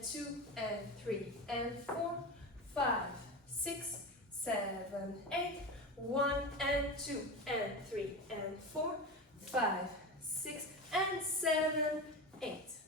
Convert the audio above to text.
and 2 and 3 and 4, 5, 6, 7, 8, 1 and 2 and 3 and 4, 5, 6 and 7, 8.